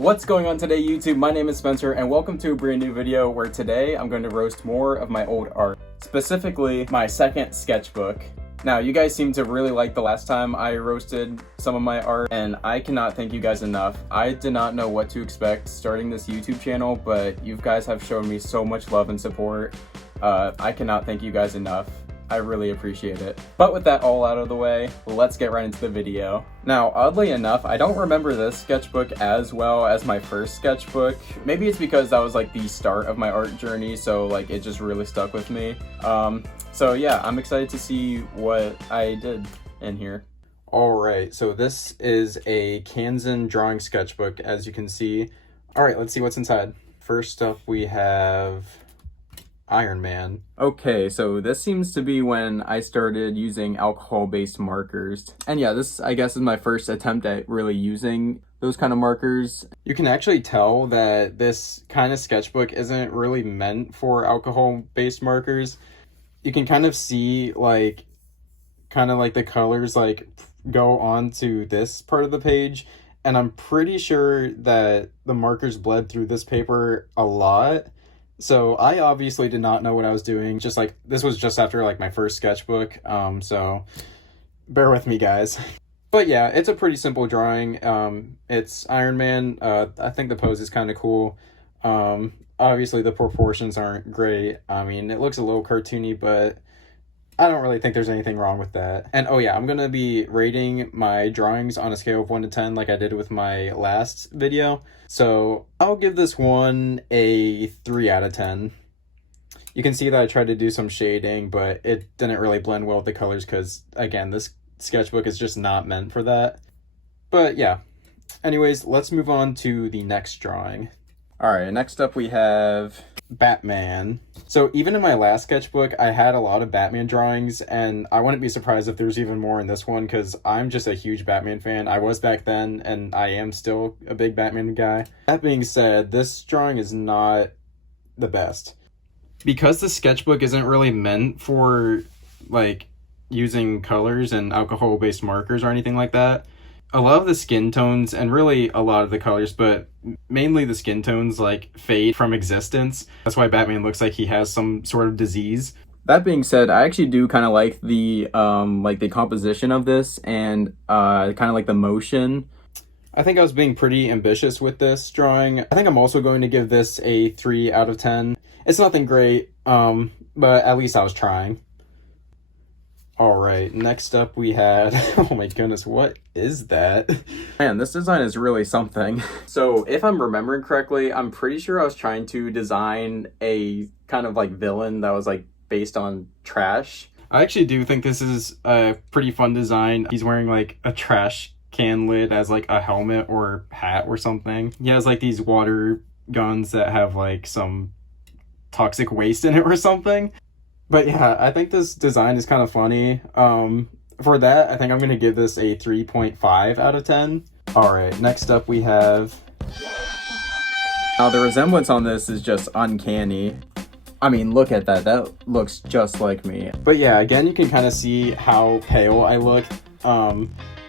What's going on today, YouTube? My name is Spencer and welcome to a brand new video where today I'm going to roast more of my old art, specifically my second sketchbook. Now, you guys seem to really like the last time I roasted some of my art, and I cannot thank you guys enough. I did not know what to expect starting this YouTube channel, but you guys have shown me so much love and support. I cannot thank you guys enough. I really appreciate it. But with that all out of the way, let's get right into the video. Now, oddly enough, I don't remember this sketchbook as well as my first sketchbook. Maybe it's because that was like the start of my art journey, so like it just really stuck with me. So yeah, I'm excited to see what I did in here. Alright, so this is a Kanzen drawing sketchbook, as you can see. Alright, let's see what's inside. First up, we have Iron Man. Okay, so this seems to be when I started using alcohol-based markers. And yeah, this, I guess, is my first attempt at really using those kind of markers. You can actually tell that this kind of sketchbook isn't really meant for alcohol-based markers. You can kind of see, like, kind of like the colors, like, go onto this part of the page. And I'm pretty sure that the markers bled through this paper a lot. So I obviously did not know what I was doing. Just like, this was just after like my first sketchbook. So bear with me, guys. But yeah, it's a pretty simple drawing. It's Iron Man. I think the pose is kind of cool. Obviously the proportions aren't great. I mean, it looks a little cartoony, but I don't really think there's anything wrong with that. And oh yeah, I'm going to be rating my drawings on a scale of 1 to 10 like I did with my last video. So I'll give this one a 3 out of 10. You can see that I tried to do some shading, but it didn't really blend well with the colors because, again, this sketchbook is just not meant for that. But yeah, anyways, let's move on to the next drawing. All right, next up we have Batman. So even in my last sketchbook, I had a lot of Batman drawings, and I wouldn't be surprised if there's even more in this one because I'm just a huge Batman fan. I was back then, and I am still a big Batman guy. That being said, this drawing is not the best. Because the sketchbook isn't really meant for, like, using colors and alcohol-based markers or anything like that, a lot of the skin tones, and really a lot of the colors, but mainly the skin tones, like, fade from existence. That's why Batman looks like he has some sort of disease. That being said, I actually do kind of like the composition of this and kind of like the motion. I think I was being pretty ambitious with this drawing. I think I'm also going to give this a 3 out of 10. It's nothing great, but at least I was trying. Alright, next up we had, oh my goodness, what is that? Man, this design is really something. So, if I'm remembering correctly, I'm pretty sure I was trying to design a kind of like villain that was like based on trash. I actually do think this is a pretty fun design. He's wearing like a trash can lid as like a helmet or hat or something. He has like these water guns that have like some toxic waste in it or something. But yeah, I think this design is kind of funny. For that, I think I'm going to give this a 3.5 out of 10. Alright, next up we have... Now the resemblance on this is just uncanny. I mean, look at that. That looks just like me. But yeah, again, you can kind of see how pale I look,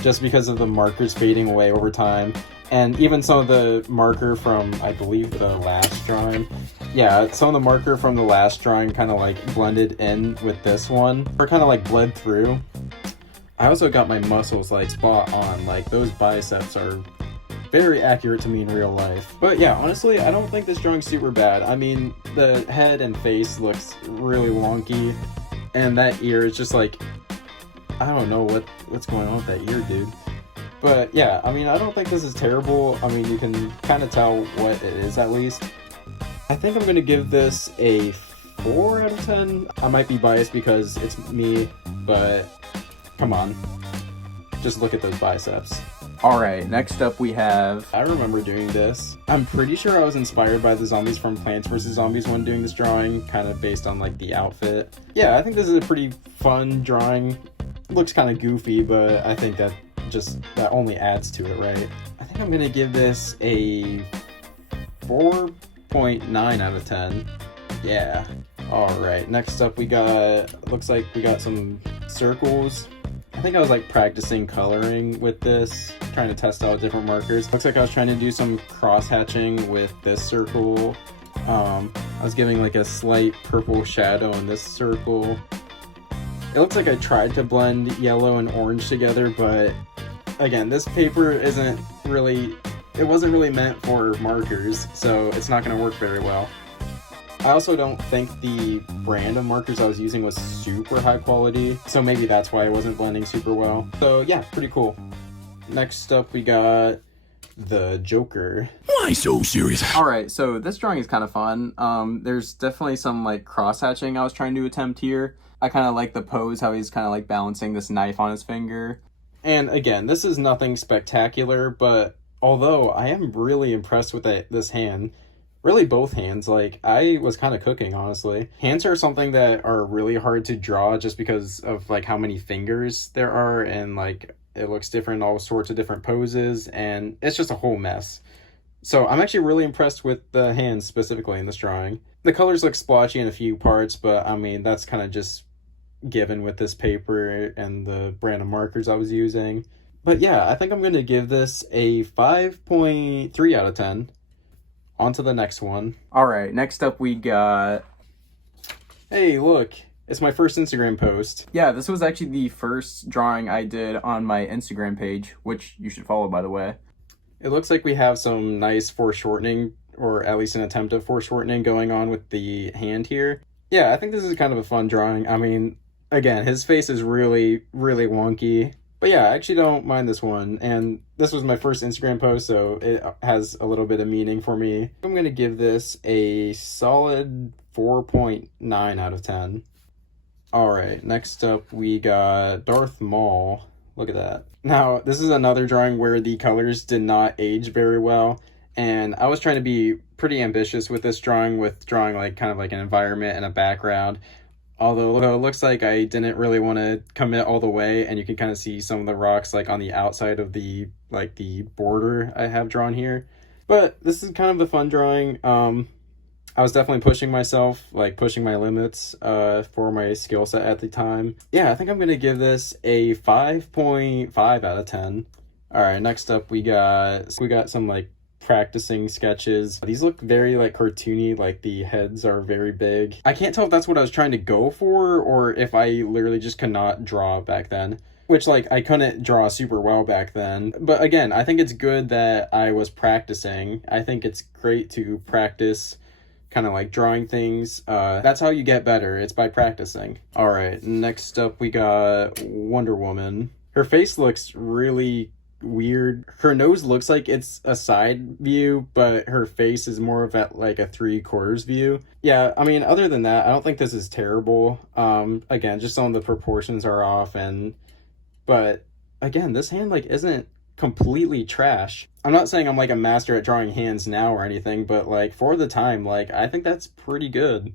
just because of the markers fading away over time. And even some of the marker from, I believe, the last drawing. Yeah, some of the marker from the last drawing kind of like blended in with this one. Or kind of like bled through. I also got my muscles like spot on. Like those biceps are very accurate to me in real life. But yeah, honestly, I don't think this drawing's super bad. I mean, the head and face looks really wonky. And that ear is just like, I don't know what's going on with that ear, dude. But yeah, I mean, I don't think this is terrible. I mean, you can kind of tell what it is at least. I think I'm going to give this a 4 out of 10. I might be biased because it's me, but come on. Just look at those biceps. Alright, next up we have... I remember doing this. I'm pretty sure I was inspired by the zombies from Plants vs. Zombies when doing this drawing, kind of based on like the outfit. Yeah, I think this is a pretty fun drawing. Looks kind of goofy, but I think that only adds to it, right? I think I'm gonna give this a 4.9 out of 10. Yeah. Alright, next up we got, looks like we got some circles I think I was like practicing coloring with this, trying to test out different markers. Looks like I was trying to do some cross-hatching with this circle. I was giving like a slight purple shadow in this circle. It looks like I tried to blend yellow and orange together, but again, this paper isn't really, it wasn't really meant for markers, so it's not going to work very well. I also don't think the brand of markers I was using was super high quality, so maybe that's why it wasn't blending super well. So yeah, pretty cool. Next up we got the Joker. Why so serious? Alright, so this drawing is kind of fun. There's definitely some like cross-hatching I was trying to attempt here. I kind of like the pose, how he's kind of like balancing this knife on his finger. And again, this is nothing spectacular, but although I am really impressed with this hand, really both hands, like I was kind of cooking, honestly. Hands are something that are really hard to draw just because of like how many fingers there are, and like it looks different, all sorts of different poses, and it's just a whole mess. So I'm actually really impressed with the hands specifically in this drawing. The colors look splotchy in a few parts, but I mean, that's kind of just given with this paper and the brand of markers I was using. But yeah, I think I'm going to give this a 5.3 out of 10. On to the next one. Alright, next up we got... Hey, look! It's my first Instagram post. Yeah, this was actually the first drawing I did on my Instagram page, which you should follow, by the way. It looks like we have some nice foreshortening, or at least an attempt at foreshortening going on with the hand here. Yeah, I think this is kind of a fun drawing. I mean, again, his face is really, really wonky. But yeah, I actually don't mind this one, and this was my first Instagram post, so it has a little bit of meaning for me. I'm going to give this a solid 4.9 out of 10. Alright, next up we got Darth Maul. Look at that. Now, this is another drawing where the colors did not age very well, and I was trying to be pretty ambitious with this drawing, with drawing like kind of like an environment and a background. Although it looks like I didn't really want to commit all the way, and you can kind of see some of the rocks like on the outside of the border I have drawn here. But this is kind of a fun drawing. I was definitely pushing myself, like pushing my limits for my skill set at the time. Yeah, I think I'm going to give this a 5.5 out of 10. Alright, next up we got some like practicing sketches. These look very like cartoony, like the heads are very big. I can't tell if that's what I was trying to go for or if I literally just could not draw back then, which like I couldn't draw super well back then. But again, I think it's good that I was practicing. I think it's great to practice kind of like drawing things. That's how you get better. It's by practicing. All right, next up we got Wonder Woman. Her face looks really weird. Her nose looks like it's a side view, but her face is more of like a 3/4 view. Yeah, I mean, other than that, I don't think this is terrible. Again, just some of the proportions are off, but again, this hand like isn't completely trash. I'm not saying I'm like a master at drawing hands now or anything, but like for the time, like I think that's pretty good.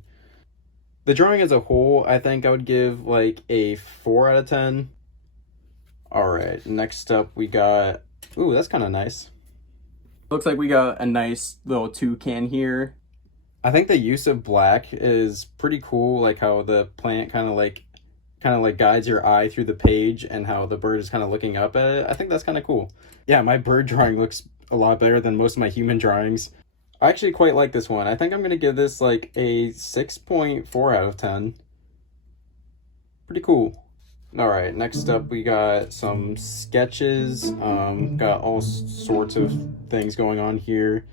The drawing as a whole, I think I would give like a 4 out of 10. Alright, next up we got... Ooh, that's kind of nice. Looks like we got a nice little toucan here. I think the use of black is pretty cool, like how the plant kind of like guides your eye through the page and how the bird is kind of looking up at it. I think that's kind of cool. Yeah, my bird drawing looks a lot better than most of my human drawings. I actually quite like this one. I think I'm going to give this like a 6.4 out of 10. Pretty cool. Alright, next up we got some sketches. Got all sorts of things going on here.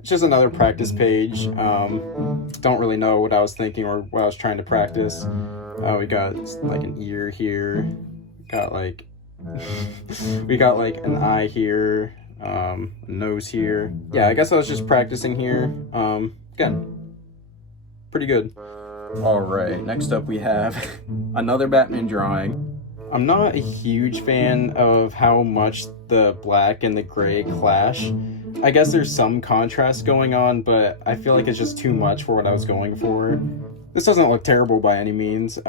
It's just another practice page. Don't really know what I was thinking or what I was trying to practice. We got like an ear here. Got like we got like an eye here. A nose here. Yeah, I guess I was just practicing here. Again, pretty good. Alright, next up we have another Batman drawing. I'm not a huge fan of how much the black and the gray clash. I guess there's some contrast going on, but I feel like it's just too much for what I was going for. This doesn't look terrible by any means. It's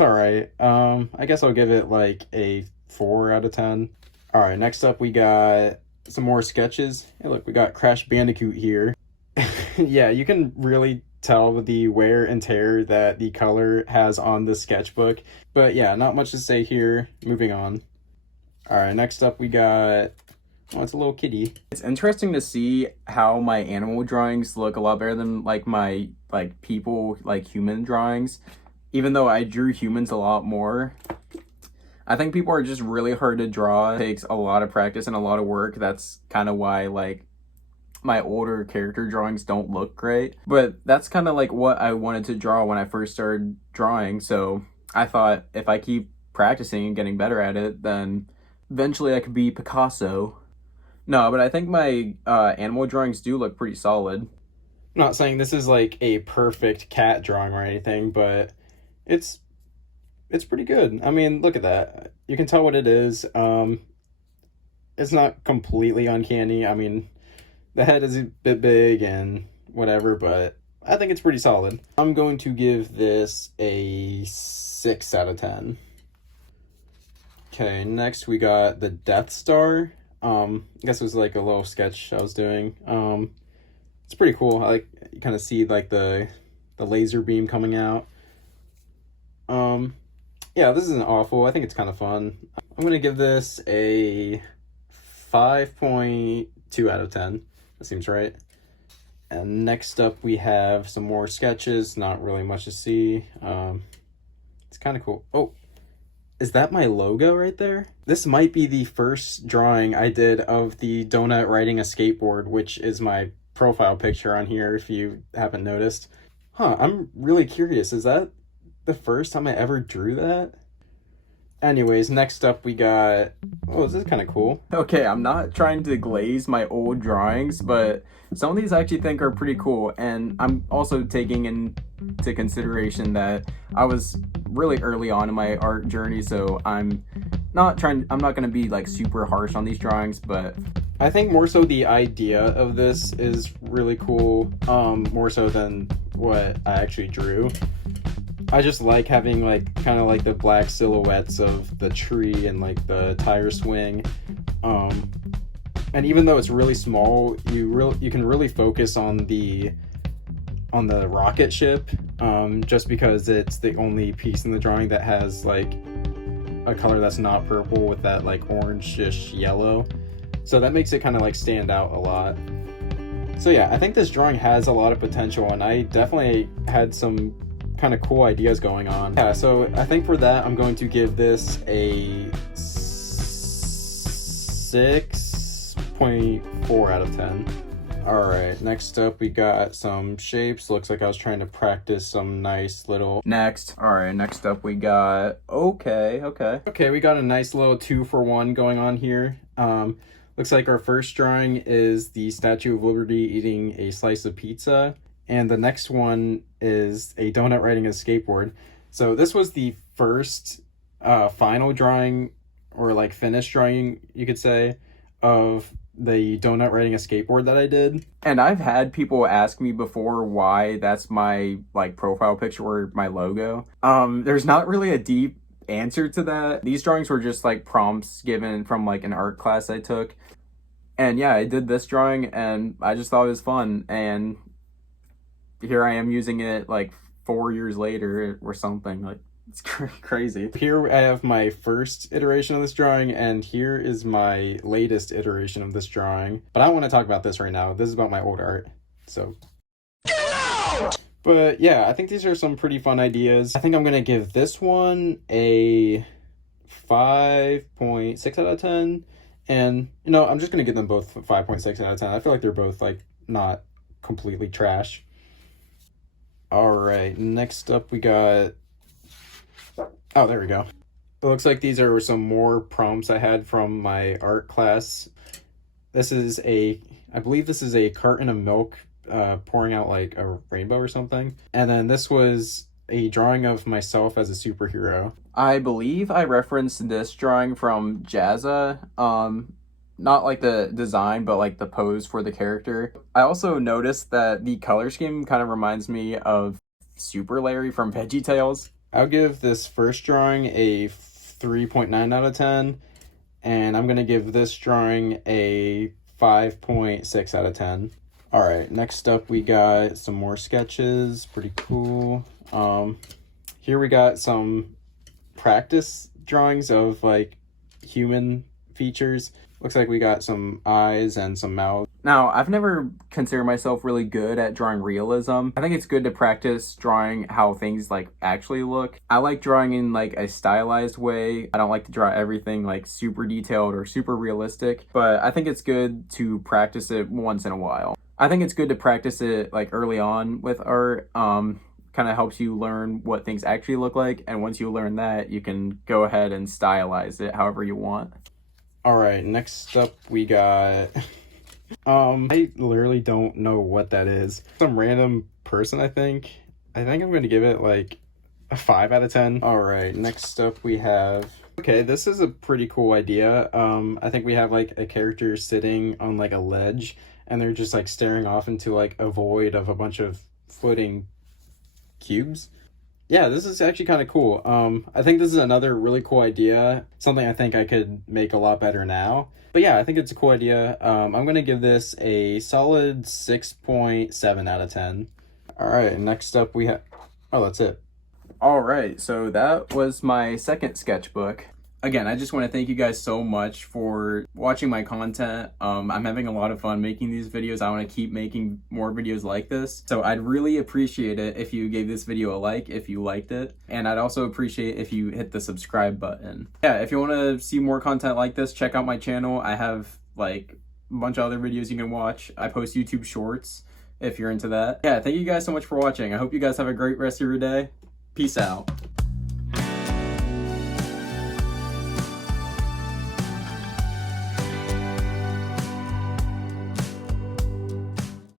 alright. I guess I'll give it like a 4 out of 10. Alright, next up we got some more sketches. Hey look, we got Crash Bandicoot here. Yeah, you can really tell the wear and tear that the color has on the sketchbook. But yeah, not much to say here. Moving on. All right, next up we got, well, it's a little kitty. It's interesting to see how my animal drawings look a lot better than like my people, like human drawings. Even though I drew humans a lot more, I think people are just really hard to draw. It takes a lot of practice and a lot of work. That's kind of why like my older character drawings don't look great. But that's kind of like what I wanted to draw when I first started drawing. So I thought if I keep practicing and getting better at it, then eventually I could be Picasso. No, but I think my animal drawings do look pretty solid. I'm not saying this is like a perfect cat drawing or anything, but it's pretty good. I mean, look at that. You can tell what it is. It's not completely uncanny. I mean, the head is a bit big and whatever, but I think it's pretty solid. I'm going to give this a 6 out of 10. Okay, next we got the Death Star. I guess it was like a little sketch I was doing. It's pretty cool. I like, you kind of see like the laser beam coming out. Yeah, this isn't awful. I think it's kind of fun. I'm gonna give this a 5.2 out of 10. That seems right. And next up we have some more sketches. Not really much to see. It's kind of cool. Oh, is that my logo right there? This might be the first drawing I did of the donut riding a skateboard, which is my profile picture on here if you haven't noticed. Huh, I'm really curious. Is that the first time I ever drew that? Anyways, next up we got, oh, this is kind of cool. Okay, I'm not trying to glaze my old drawings, but some of these I actually think are pretty cool, and I'm also taking into consideration that I was really early on in my art journey, so I'm not going to be like super harsh on these drawings, but I think more so the idea of this is really cool, more so than what I actually drew. I just like having like kind of like the black silhouettes of the tree and like the tire swing. And even though it's really small, you can really focus on the rocket ship, just because it's the only piece in the drawing that has like a color that's not purple with that like orange-ish yellow. So that makes it kind of like stand out a lot. So yeah, I think this drawing has a lot of potential, and I definitely had some kind of cool ideas going on. Yeah, so I think for that I'm going to give this a 6.4 out of 10. Alright, next up we got some shapes. Looks like I was trying to practice some nice little... Alright, next up we got... Okay, we got a nice little 2-for-1 going on here. Looks like our first drawing is the Statue of Liberty eating a slice of pizza. And the next one is a donut riding a skateboard. So this was the first final drawing, or like finished drawing, you could say, of the donut riding a skateboard that I did. And I've had people ask me before why that's my like profile picture or my logo. There's not really a deep answer to that. These drawings were just like prompts given from like an art class I took. And yeah, I did this drawing and I just thought it was fun, and here I am using it like 4 years later or something. Like, it's crazy. Here I have my first iteration of this drawing, and here is my latest iteration of this drawing. But I don't want to talk about this right now. This is about my old art, so... Get out! But yeah, I think these are some pretty fun ideas. I think I'm going to give this one a 5.6 out of 10. And, you know, I'm just going to give them both 5.6 out of 10. I feel like they're both, like, not completely trash. Alright, next up we got... Oh, there we go. It looks like these are some more prompts I had from my art class. This is I believe this is a carton of milk pouring out like a rainbow or something. And then this was a drawing of myself as a superhero. I believe I referenced this drawing from Jazza. Not like the design, but like the pose for the character. I also noticed that the color scheme kind of reminds me of Super Larry from VeggieTales. I'll give this first drawing a 3.9 out of 10, and I'm going to give this drawing a 5.6 out of 10. All right, next up we got some more sketches. Pretty cool. Here we got some practice drawings of like human features. Looks like we got some eyes and some mouth. Now, I've never considered myself really good at drawing realism. I think it's good to practice drawing how things like actually look. I like drawing in like a stylized way. I don't like to draw everything like super detailed or super realistic, but I think it's good to practice it once in a while. I think it's good to practice it like early on with art. Kind of helps you learn what things actually look like, and once you learn that, you can go ahead and stylize it however you want. All right, next up we got I literally don't know what that is. Some random person, I think I'm going to give it like a 5 out of 10. All right, next up we have, okay, this is a pretty cool idea. I think we have like a character sitting on like a ledge, and they're just like staring off into like a void of a bunch of floating cubes. Yeah, this is actually kind of cool. I think this is another really cool idea, something I think I could make a lot better now. But yeah, I think it's a cool idea. I'm going to give this a solid 6.7 out of 10. All right, next up we have, oh, that's it. All right, so that was my second sketchbook. Again, I just want to thank you guys so much for watching my content. I'm having a lot of fun making these videos. I want to keep making more videos like this. So I'd really appreciate it if you gave this video a like if you liked it. And I'd also appreciate if you hit the subscribe button. Yeah, if you want to see more content like this, check out my channel. I have like a bunch of other videos you can watch. I post YouTube shorts if you're into that. Yeah, thank you guys so much for watching. I hope you guys have a great rest of your day. Peace out.